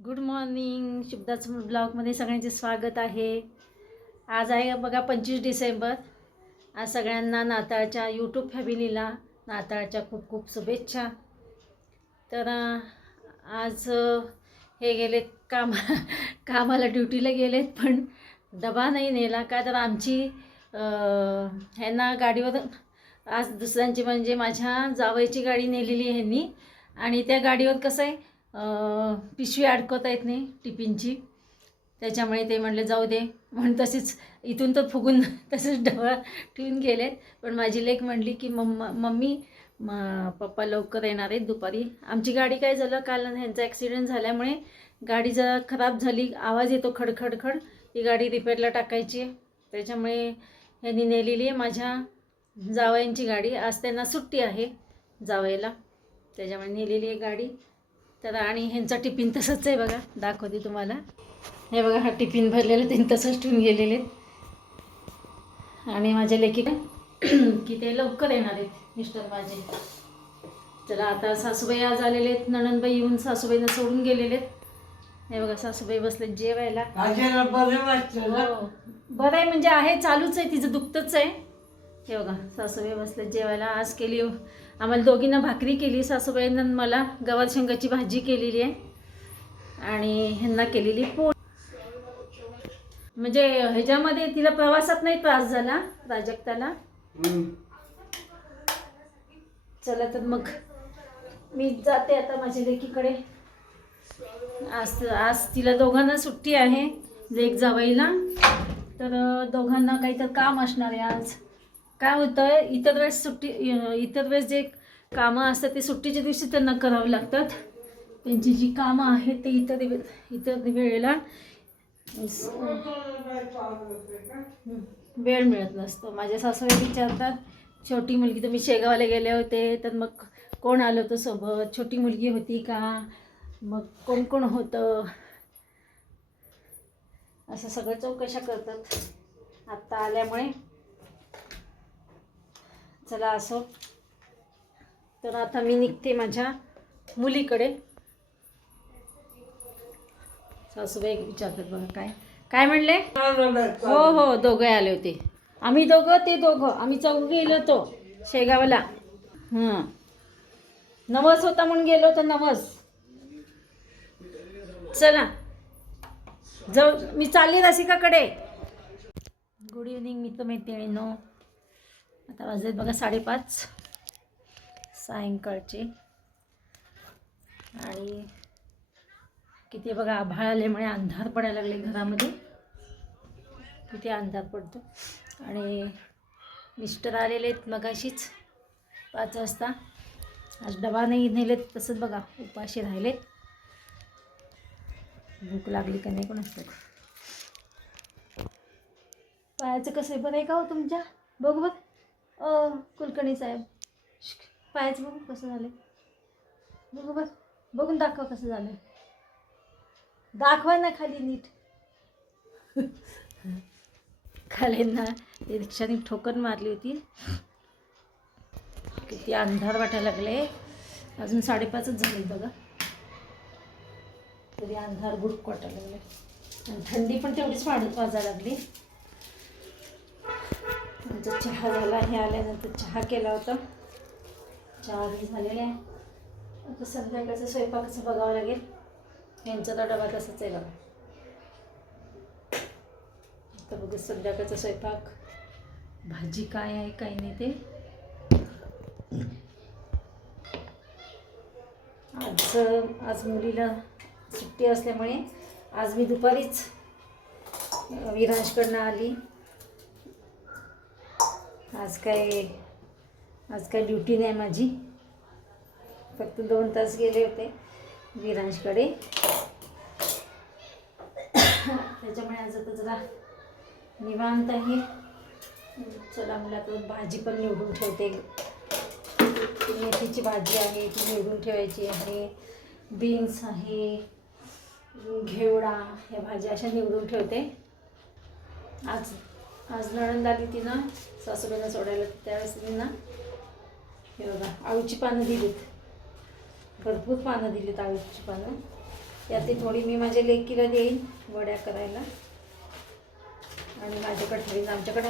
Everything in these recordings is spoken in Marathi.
गुड मॉर्निंग शुभदाच ब्लॉगमध्ये सगळ्यांचे स्वागत आहे. आज आहे बघा पंचवीस डिसेंबर. आज सगळ्यांना नाताळच्या यूट्यूब फॅमिलीला नाताळच्या खूप खूप शुभेच्छा. तर आज हे गेलेत काम कामाला ड्युटीला गेलेत पण डबा नाही नेला. का तर आमची ह्यांना गाडीवर आज दुसऱ्यांची म्हणजे माझ्या जावयाची गाडी नेलेली ह्यांनी. आणि त्या गाडीवर कसं आहे पिशवी अडकवता येत नाही टिफिनची. त्याच्यामुळे ते म्हणले जाऊ दे. म्हणून तसेच इथून तर फुगून तसेच डबा ठेवून गेलेत. पण माझी लेक म्हणली की मम्मा मम्मी म पप्पा लवकर येणार आहेत दुपारी. आमची गाडी काय झालं काल ह्यांचा ॲक्सिडेंट झाल्यामुळे गाडी जरा खराब झाली. आवाज येतो खडखडखड. ती गाडी रिपेअरला टाकायची. आहे त्याच्यामुळे ह्यांनी नेलेली आहे माझ्या जावयांची गाडी. आज त्यांना सुट्टी आहे जावयाला. त्याच्यामुळे नेलेली आहे गाडी. तर आणि ह्यांचा टिफिन तसंच आहे बघा दाखवते तुम्हाला. हे बघा हा टिफिन भरलेला त्यांनी तसंच ठेवून गेलेले आणि माझ्या लेकी की ते लवकर येणार आहेत मिस्टर माझे. चला आता सासूबाई आज आलेले आहेत नणंदबाई येऊन सासूबाईंना सोडून गेलेले आहेत. हे बघा सासूबाई बसले जेवायला. हो. बरं आहे म्हणजे आहे चालूच आहे तिचं दुखतंच आहे. हे बघा सासूबाई बसले जेवायला आज केली. आम्हाला दोघींना भाकरी केली सासूबाईंना मला गवार शेंगाची भाजी केलेली आहे. आणि ह्यांना केलेली पोळ. म्हणजे ह्याच्यामध्ये तिला प्रवासात नाही त्रास झाला प्राजक्ताला. चला तर मग मी जाते आता माझ्या लेकीकडे. आज आज तिला दोघांना सुट्टी आहे लेक जावईला. तर दोघांना काहीतरी काम असणार आहे आज. काय होतं इतर वेळेस सुट्टी इतर वेळेस जे कामं असतात ते सुट्टीच्या दिवशी त्यांना करावी लागतात. त्यांची जी कामं आहेत ते इतर इतर वेळेला वेळ मिळत नसतो. माझ्या सासूबाई विचारतात छोटी मुलगी तुम्ही शेगावला गेले होते तर मग कोण आलं होतं सोबत? छोटी मुलगी होती का? मग कोण कोण होतं? असं सगळं चौकशा करतात. आत्ता आल्यामुळे चला असो. तर आता मी निघते माझ्या मुलीकडे. सासूबाई विचारतात बघा काय. काय म्हणले? हो हो दोघे आले होते. आम्ही दोघं ते दोघं. आम्ही चौघ गेलो होतो शेगावला. हां. नवस होता म्हणून गेलो होतो नवस. चला. जाऊ मी चालली रसिकाकडे. गुड इव्हनिंग नो आता वाजलेत बघा साडेपाच. सायंकाळचे. आणि किती बघा आभाळ आल्यामुळे अंधार पडायला लागले घरामध्ये. किती अंधार पडतो. आणि मिस्टर आलेले आहेत मगाशीच पाच वाजता. आज डबा नाही नेलेत तसंच बघा उपाशी राहिलेत भूक लागली का नाही कोण असतं पायाचं कसं आहे? बरं आहे का हो तुमच्या? बघू बघ ओ कुलकर्णी साहेब. श्क, पायाचं बघू कसं झालं बघू बघ बघून दाखवा कसं झालं दाखवा ना खाली नीट. खाली ना रिक्षाने ठोकर मारली होती. किती अंधार वाटायला लागले. अजून साडेपाचच झाले बघा. तरी अंधार गुडक वाटायला लागले. आणि थंडी पण तेवढीच वाढत वाजायला लागली. त्यांचा चहा झाला हे आल्यानंतर चहा केला होता. चहा बी झालेला आहे. आता संध्याकाळचं स्वयंपाकाचं बघावं लागेल? यांचा तर डबा तसाच आहे बघा. आता बघू संध्याकाळचा स्वयंपाक. भाजी काय आहे काय नाही ते. आज आज मुलीला सुट्टी असल्यामुळे आज मी दुपारीच विरांशकडनं आली. आज काय आज काय ड्युटी नाही माझी. फक्त दोन तास गेले होते विरांशकडे. त्याच्यामुळे आज आता जरा निवांत आहे. चला मला आता भाजी पण निवडून ठेवते. मेथीची भाजी आहे ती निवडून ठेवायची आहे. बीन्स आहे घेवडा ह्या भाज्या अशा निवडून ठेवते. आज आज नणंद आली तिनं सासूबाईंना सोडायला त्यावेळेस तिनं हे बघा आळूची पानं दिलीत. भरपूर पानं दिलीत आळूची पानं. यातली थोडी मी माझ्या लेकीला देईन वड्या करायला. आणि माझ्याकडे ठेवीन. आमच्याकडं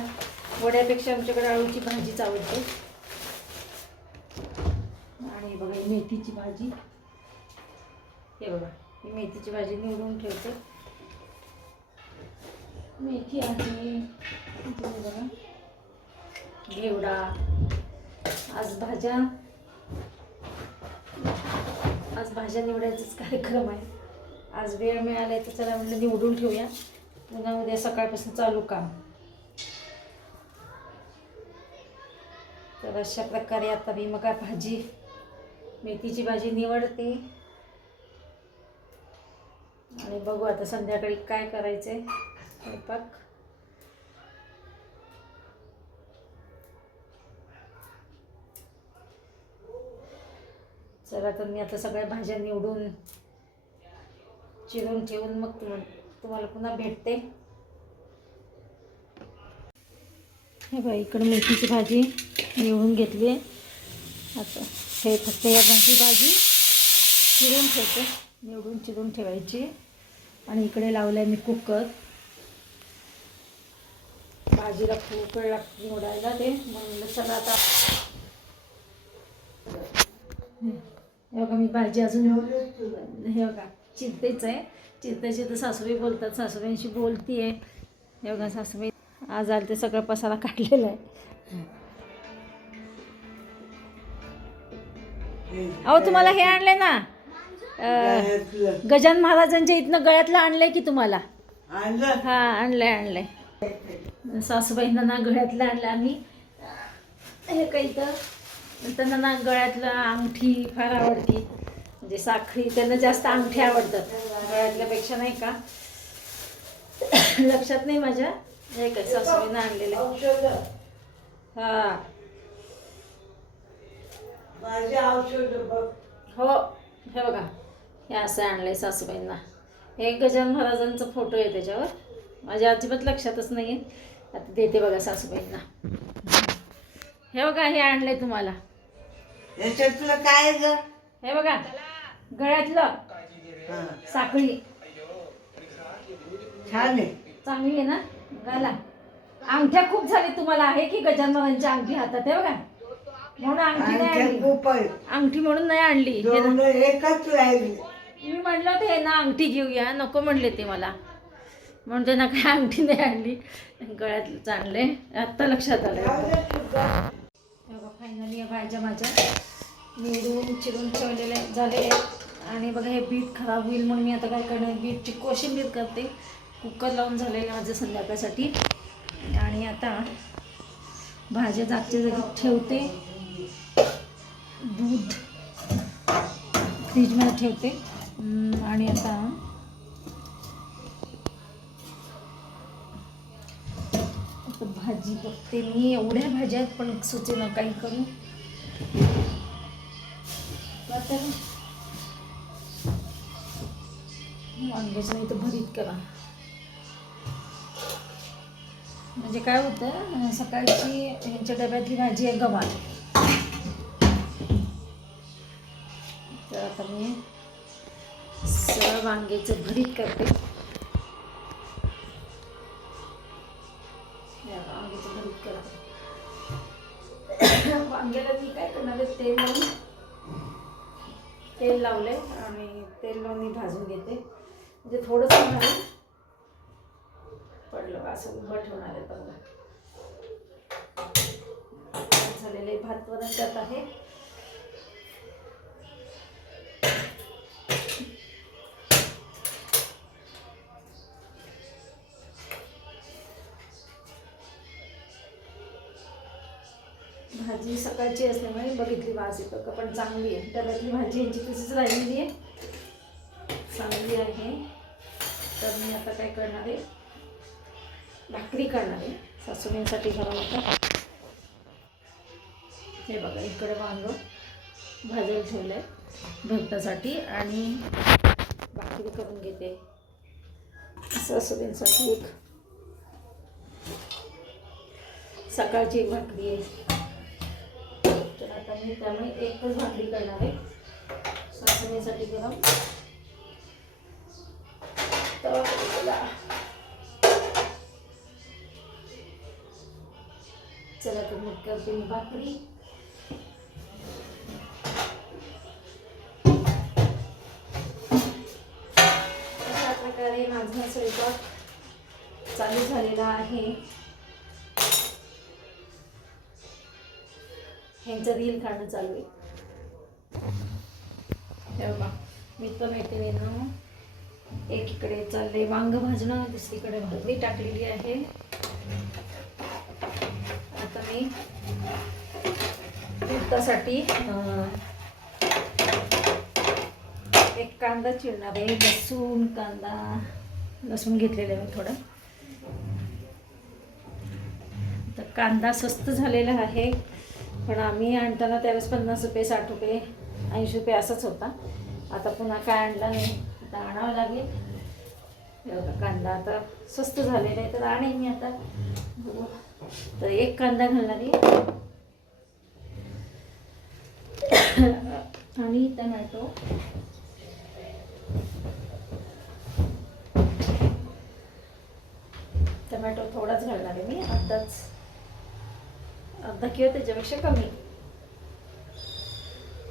वड्यापेक्षा आमच्याकडे आळूची भाजीच आवडते. आणि बघा मेथीची भाजी. हे बघा ही मेथीची भाजी निवडून ठेवते. मेथी आहे बघा. घेवडा आज भाज्या. आज भाज्या निवडायचाच कार्यक्रम आहे. आज वेळ मिळाला तर चला म्हणलं निवडून ठेवूया पुन्हा उद्या सकाळपासून चालू काम. तर अशा प्रकारे आता मी मग भाजी मेथीची भाजी निवडते. आणि बघू आता संध्याकाळी काय करायचं आहे स्वयंपाक चला तर मी आता सगळ्या भाज्या निवडून चिरून ठेवून मग तुम तुम्हाला पुन्हा भेटते. हे बघा इकडे मेथीची भाजी निवडून घेतली आहे. आता हे फक्त या भाजी भाजी चिरून ठेवते. निवडून चिरून ठेवायची. आणि इकडे लावलं आहे मी कुकर. भाजीला खूप वेळ लागतो निवडायला ते म्हणलं चला आता. हे बघा मी भाजी अजून हे बघा चिरतेच आहे. चिरता चिरता सासूबाई बोलतात सासूबाईंशी बोलती आहे हे बघा सासूबाई आज आले ते सगळं पसारा काढलेला आहे. अहो तुम्हाला हे आणलंय ना अं. गजान महाराजांच्या इथनं गळ्यातलं आणलंय की तुम्हाला? आणलं. हा आणलंय आणलंय. सासूबाईंना ना गळ्यातलं आणलं आम्ही हे काही तर त्यांना ना गळ्यातलं अंगठी फार आवडती. म्हणजे साखळी त्यांना जास्त अंगठी आवडतात. गळ्यातल्यापेक्षा नाही का? लक्षात नाही माझ्या? हे काय सासूबाईनं आणलेलं हा. हो हे बघा. हे असं आणलंय सासूबाईंना. हे गजानन महाराजांचा फोटो आहे त्याच्यावर. माझ्या अजिबात लक्षातच नाही आहे आता देते बघा सासूबाईंना. हे बघा हे आणलंय तुम्हाला. याच्यातलं काय ग? हे बघा गळ्यातलं हा, साखळी. छान आहे. चांगली आहे ना? घाला. अंगठ्या खूप झाली तुम्हाला. आहे की गजानन महाराजांची अंगठी हातात? आहे बघा. म्हणून अंगठी नाही आणली. खूप अंगठी म्हणून नाही आणली. हे ना. एकच राहिली. मी म्हटलं होते ना अंगठी घेऊया. नको म्हणले ते मला. म्हणून त्यांना काय अंगठी नाही आणली. गळ्यात चांगले आत्ता लक्षात आलं फायनली या भाज्या माझ्या. निवडून चिरून ठेवलेल्या झाले आणि बघा हे बीट खराब होईल म्हणून मी आता काय करणार? बीटची कोशिंबीर करते. कुकर लावून झालेलं माझं संध्याकाळसाठी. आणि आता भाज्या जागच्या जागी ठेवते. दूध फ्रीजमध्ये ठेवते. आणि आता आता भाजी बघते मी एवढ्या भाज्या आहेत पण सुचे ना काही करू. वांग्याच वांग्याचं नाही तर भरीत करा. म्हणजे काय होतं सकाळची यांच्या डब्यातली भाजी आहे गवार तर आता मी सरळ वांग्याचं भरीत करते. वांग्याला मी काय करणार आहे तेल लावून? तेल लावले आणि तेल लावून मी भाजून घेते. म्हणजे थोडंसं घालून पडलं असं उभं ठेवणार आहे बघा. झालेले भात वरण त्यात आहे. भाजी सकाळची असल्यामुळे बघितली भाजी येतो का पण चांगली आहे. डब्यातली भाजी यांची तशीच राहिलेली आहे. चांगली आहे. तर मी आता काय करणार आहे? भाकरी करणार आहे. सासूबाईंसाठी घरा होता हे बघा इकडे वांगं भाजून ठेवलं आहे भक्तासाठी आणि भाकरी करून घेते. सासूबाईंसाठी एक सकाळची भाकरी आहे. आता मी त्यामुळे एकच भाकरी करणार आहे. सासूबाईंसाठी गरम. चला चला तर मग करते मी भाकरी. अशा प्रकारे माझा स्वयंपाक चालू झालेला आहे. यांचं रील काढणं चालू आहे. हे बघा मित्र मैत्रिणींनो एकीकडे चाललंय वांग भाजणं दुसरीकडे भाकरी टाकलेली आहे. आता मी दुधासाठी एक कांदा चिरणार आहे लसूण कांदा लसूण घेतलेला आहे मी थोडं. तर कांदा स्वस्त झालेला आहे. पण आम्ही आणताना त्यावेळेस पन्नास रुपये साठ रुपये ऐंशी रुपये असाच होता. आता पुन्हा काय आणला नाही आता आणावं लागेल. कांदा आता स्वस्त झालेला आहे तर आणेन मी आता. तर एक कांदा घालणार आणि टमॅटो. टमॅटो थोडाच घालणार आहे मी आताच. अर्धा किंवा त्याच्यापेक्षा कमी.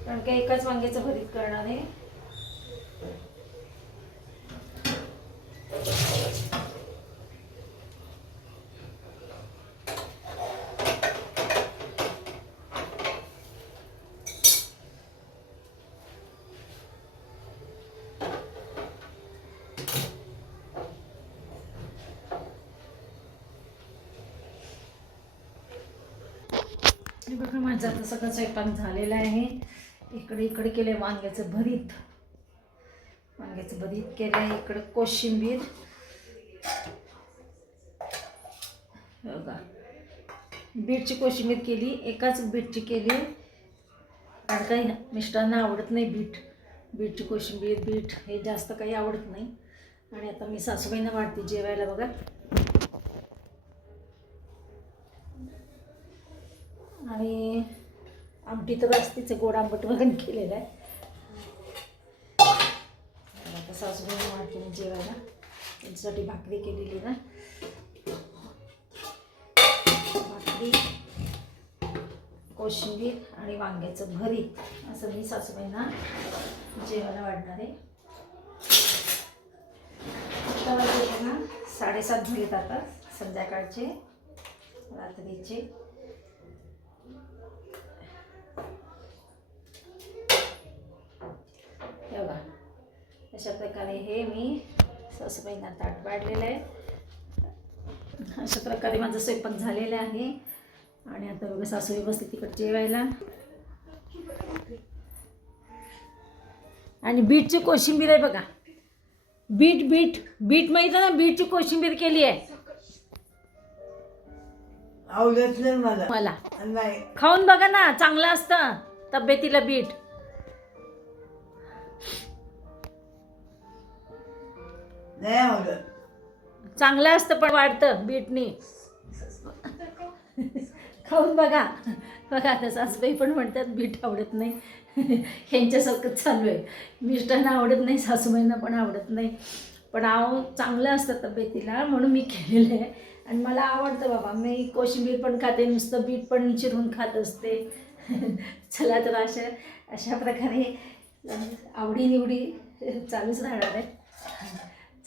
कारण काही एकाच वांग्याचं भरीत करणार आहे बघा माझं आता सगळं स्वयंपाक झालेला आहे. इकडे इकडे केलं आहे वांग्याचं भरीत. वांग्याचं भरीत केलं आहे इकडे कोशिंबीर. बघा. बीटची कोशिंबीर केली. एकाच बीटची केली. कारण काही मिस्टरांना आवडत नाही बीट. बीटची कोशिंबीर बीट हे जास्त काही आवडत नाही. आणि आता मी सासूबाईंना वाढते जेवायला बघा. आणि आमटी तर असतीच गोड आंबट वरण केलेलं आहे. आता सासूबाई वाटते मी जेवायला. त्यांच्यासाठी भाकरी केलेली ना. भाकरी कोशिंबीर आणि वांग्याचं भरीत असं मी सासूबाईंना जेवायला वाढणार आहे. आता ना साडेसात झालेत आता संध्याकाळचे रात्रीचे. बघा. अशा प्रकारे हे मी सासूबाईंना ताट वाढलेलं आहे. अशा प्रकारे माझं स्वयंपाक झालेलं आहे. आणि आता बघा सासूबाई बसली तिकडे जेवायला. आणि बीटची कोशिंबीर आहे बघा. बीट बीट बीट माहिती ना? बीटची कोशिंबीर केली आहे. आवडत नाही मला. मला. खाऊन बघा ना चांगलं असतं. तब्येतीला बीट. नाही आवडत. चांगलं असतं पण वाढतं बीटनी. खाऊन बघा. बघा आता सासूबाई पण म्हणतात बीट आवडत नाही. ह्यांच्यासारखं चालू आहे. मिस्टरांना आवडत नाही सासूबाईंना पण आवडत नाही. पण आव चांगलं असतं तब्येतीला म्हणून मी केलेलं आहे. आणि मला आवडतं बाबा. मी कोशिंबीर पण खाते नुसतं बीट पण चिरून खात असते. चला तर अशा अशा प्रकारे आवडीनिवडी चालूच राहणार आहे